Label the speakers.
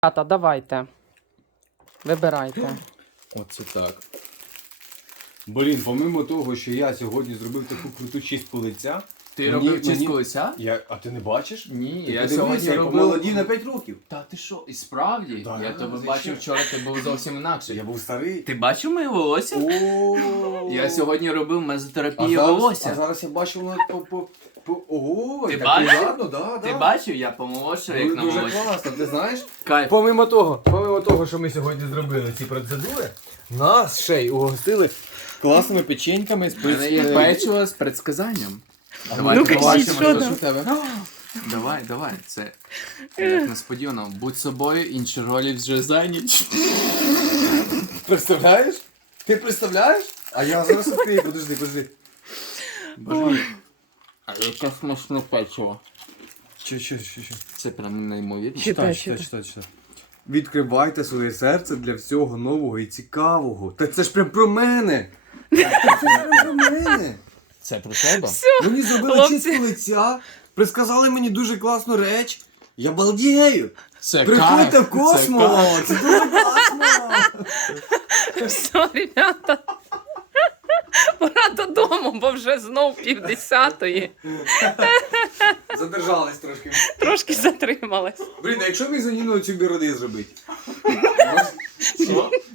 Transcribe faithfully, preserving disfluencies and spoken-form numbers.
Speaker 1: Тата, давайте. Вибирайте.
Speaker 2: Оце так. Блін, помимо того, що я сьогодні зробив таку круту чистку лиця.
Speaker 3: Ти
Speaker 2: мені-
Speaker 3: робив чистку
Speaker 2: мені-
Speaker 3: лиця?
Speaker 2: Я... А ти не бачиш?
Speaker 3: Ні,
Speaker 2: Ти
Speaker 3: я
Speaker 2: подивися,
Speaker 3: сьогодні
Speaker 2: я
Speaker 3: робив...
Speaker 2: помолодів на п'ять років.
Speaker 3: Та ти що, і справді?
Speaker 2: Да,
Speaker 3: я тебе
Speaker 2: звичайно.
Speaker 3: бачив вчора, ти був зовсім інакший.
Speaker 2: Я був старий.
Speaker 3: Ти бачив моє волосся?
Speaker 2: О.
Speaker 3: Я сьогодні робив
Speaker 2: А
Speaker 3: мезотерапію
Speaker 2: зараз, а
Speaker 3: волосся.
Speaker 2: зараз я бачу, воно по, по, по... Ого,
Speaker 3: Ти
Speaker 2: так
Speaker 3: бачив?
Speaker 2: приємно, да,
Speaker 3: Ти
Speaker 2: да.
Speaker 3: бачив? Я помолодшав, як на
Speaker 2: Дуже
Speaker 3: волосі.
Speaker 2: класно, ти знаєш?
Speaker 3: Кайф.
Speaker 2: Помимо того, помимо того, що ми сьогодні зробили ці процедури, нас ще й угостили класними печеньками з
Speaker 3: У мене є печиво з предсказанням. Давай
Speaker 1: Ну,
Speaker 3: побачимо,
Speaker 1: кажіть, що
Speaker 3: що
Speaker 1: там?
Speaker 3: ж у тебе. Давай, давай, це як несподівано. Будь собою, інші ролі вже зайняті.
Speaker 2: Представляєш? Ти представляєш? А я зараз відкрию, подожди, подожди.
Speaker 3: Боже мій. А яке смачне печиво.
Speaker 2: Чи, чи, чи, чи.
Speaker 3: Це прям неймовірно.
Speaker 1: Читай,
Speaker 2: читай,
Speaker 1: читай.
Speaker 2: читай, читай. Відкривайте своє серце для всього нового і цікавого. Та це ж прям про мене. Це прям про мене.
Speaker 3: Це про тебе?
Speaker 2: Мені зробили
Speaker 1: Хлопці.
Speaker 2: чистку лиця, присказали мені дуже класну реч. Я балдію.
Speaker 3: Це
Speaker 2: Приходьте
Speaker 3: кайф,
Speaker 2: в космос. Це дуже класно.
Speaker 1: Все, ребята. Пора додому, бо вже знов півдесятої.
Speaker 2: Задержались трошки.
Speaker 1: Трошки затрималась.
Speaker 2: Блін, а якщо мені за Ніну цю біроди зробити?
Speaker 3: Що?